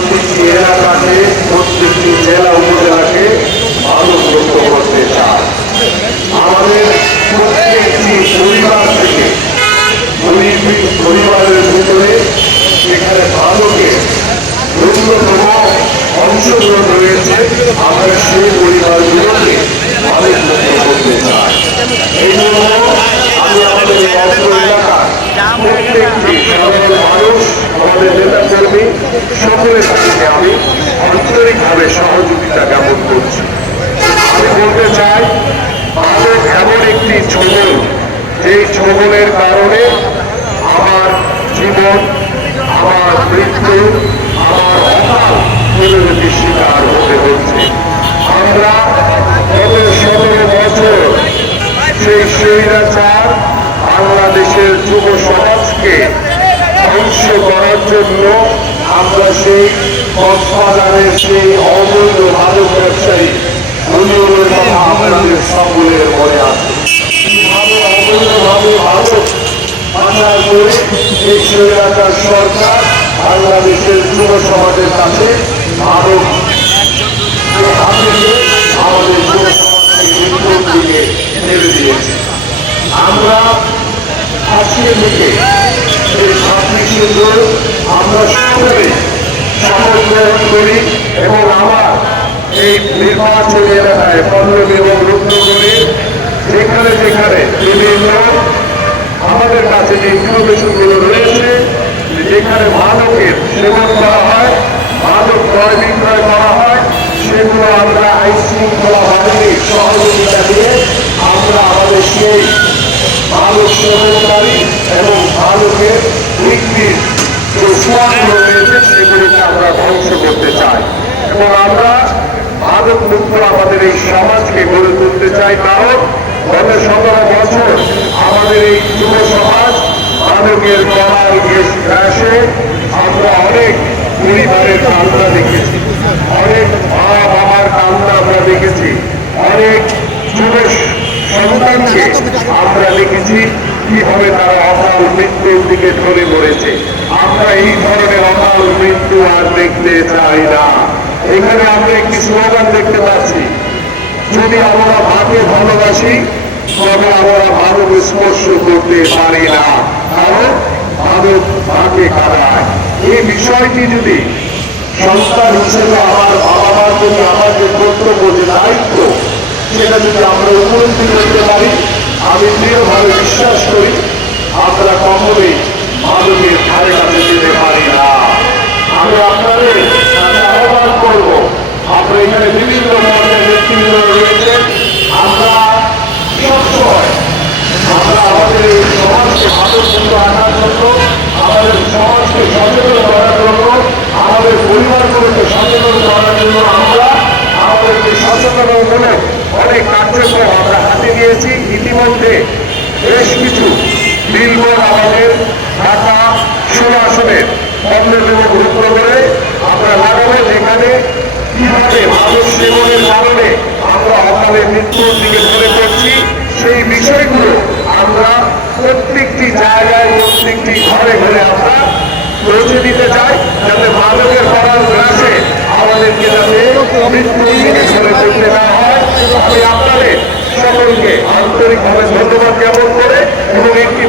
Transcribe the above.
প্রত্যেকটি এলাকাকে প্রত্যেকটি জেলা উপজেলাকে মাদকমুক্ত করতে চায়। আমাদের প্রত্যেকটি পরিবার থেকে পরিবারের ভিতরে সেখানে মাদকের ন্যূনতম অংশগ্রহণ রয়েছে, আমরা সেই পরিবারগুলোকে মাদকমুক্ত করতে চাই। এই জন্য আমি আমাদের অত্র এলাকার প্রত্যেকটি সাধারণ মানুষ, আমাদের নেতা কর্মী সকলের কাছে আমি আন্তরিকভাবে সহযোগিতা জ্ঞাপন করছি। আমি বলতে চাই, মাদক এমন একটি ছোবল, যেই ছোবলের কারণে আমার জীবন, আমার মৃত্যু, আমার অকাল পরিণতির শিকার হতে হচ্ছে। আমরা গত 17 বছর সেই স্বৈরাচার বাংলাদেশের যুব সমাজকে ধ্বংস করার জন্য আমরা সেই কক্সবাজারের সেই অবৈধ মাদক ব্যবসায়ী উন্নয়নের কথা আপনাদের সকলের মনে আছে। কিভাবে অবৈধভাবে মাদক পাচার করে এই স্বৈরাচার সরকার বাংলাদেশের যুব সমাজের কাছে মাদক আমাদের যুব সমাজকে মৃত্যুর দিকে ঠেলে দিয়েছে। আমরা আজকে থেকে এই 26 আমরা সকলে শপথ গ্রহণ করি এবং আমার এই নির্বাচনী এলাকায় পল্লবী এবং রূপনগরে যেখানে যেখানে বিভিন্ন আমাদের কাছে যে ইনফরমেশনগুলো রয়েছে, যেখানে মাদকের সেবন করা হয়, মাদক ক্রয় বিক্রয় করা হয়, সেগুলো আমরা আইন শৃঙ্খলা বাহিনীর সহযোগিতা দিয়ে আমরা আমাদের সেই মাদক সেবনকারী এবং মাদকের বিক্রির যে সোয়াগুলো রয়েছে সেগুলোকে আমরা ধ্বংস করতে চাই এবং আমরা মাদক মুক্ত আমাদের এই সমাজকে গড়ে তুলতে চাই। কারণ গত 17 বছর আমাদের এই যুব সমাজ মাদকের কড়াই গ্যাসে আমরা অনেক পরিবারের কান্না দেখেছি, অনেক মা বাবার কান্না আমরা দেখেছি, অনেক যুব সন্তানকে আমরা দেখেছি কিভাবে তারা অকাল মৃত্যুর দিকে ঢলে পড়েছে। আমরা এই ধরনের অকাল মৃত্যু আর দেখতে চাই না। এখানে আমরা একটি স্লোগান দেখতে পাচ্ছি, যদি আমরা মাকে ভালোবাসি তবে আমরা মাদক স্পর্শ করতে পারি না, কারণ মাদক মাকে কাঁদায়। এই বিষয়টি যদি সন্তান হিসেবে আমার বাবা মার প্রতি আমার যে কর্তব্য, যে দায়িত্ব, সেটা যদি আমরা উপলব্ধি করতে পারি, আমি দৃঢ়ভাবে বিশ্বাস করি আমরা কখনোই মাদকের ধারে কাছে যেতে পারি না। আমি আপনাদের আহ্বান করব, আমরা এখানে বিভিন্ন মর্যাদার ব্যক্তিগুলো রয়েছে, আমরা সবসময় আমরা আমাদের এই সমাজকে মাদকমুক্ত রাখার জন্য, আমাদের সমাজকে সচেতন করার জন্য, আমাদের পরিবারগুলোকে সচেতন করার জন্য আমরা আমাদেরকে সচেতনমূলক অনেক কার্যক্রম আমরা হাতে নিয়েছি। ইতিমধ্যে বেশ কিছু বিলবোর্ড আমাদের ঢাকা 16 আসনের কংগ্রেস এবং রূপনগরে আমরা লাগাবো, যেখানে কিভাবে মাদক সেবনের কারণে আমরা অকালে মৃত্যুর দিকে ঢলে পড়ছি সেই বিষয়গুলো আমরা প্রত্যেকটি জায়গায়, প্রত্যেকটি ঘরে ঘরে আমরা পৌঁছে দিতে চাই, যাতে মাদকের করার গ্রাসে আমাদেরকে যাতে মৃত্যুর দিকে ঢলে পড়তে না হয়। আমি আপনাদের সকলকে আন্তরিকভাবে ধন্যবাদ জ্ঞাপন করে এবং একটি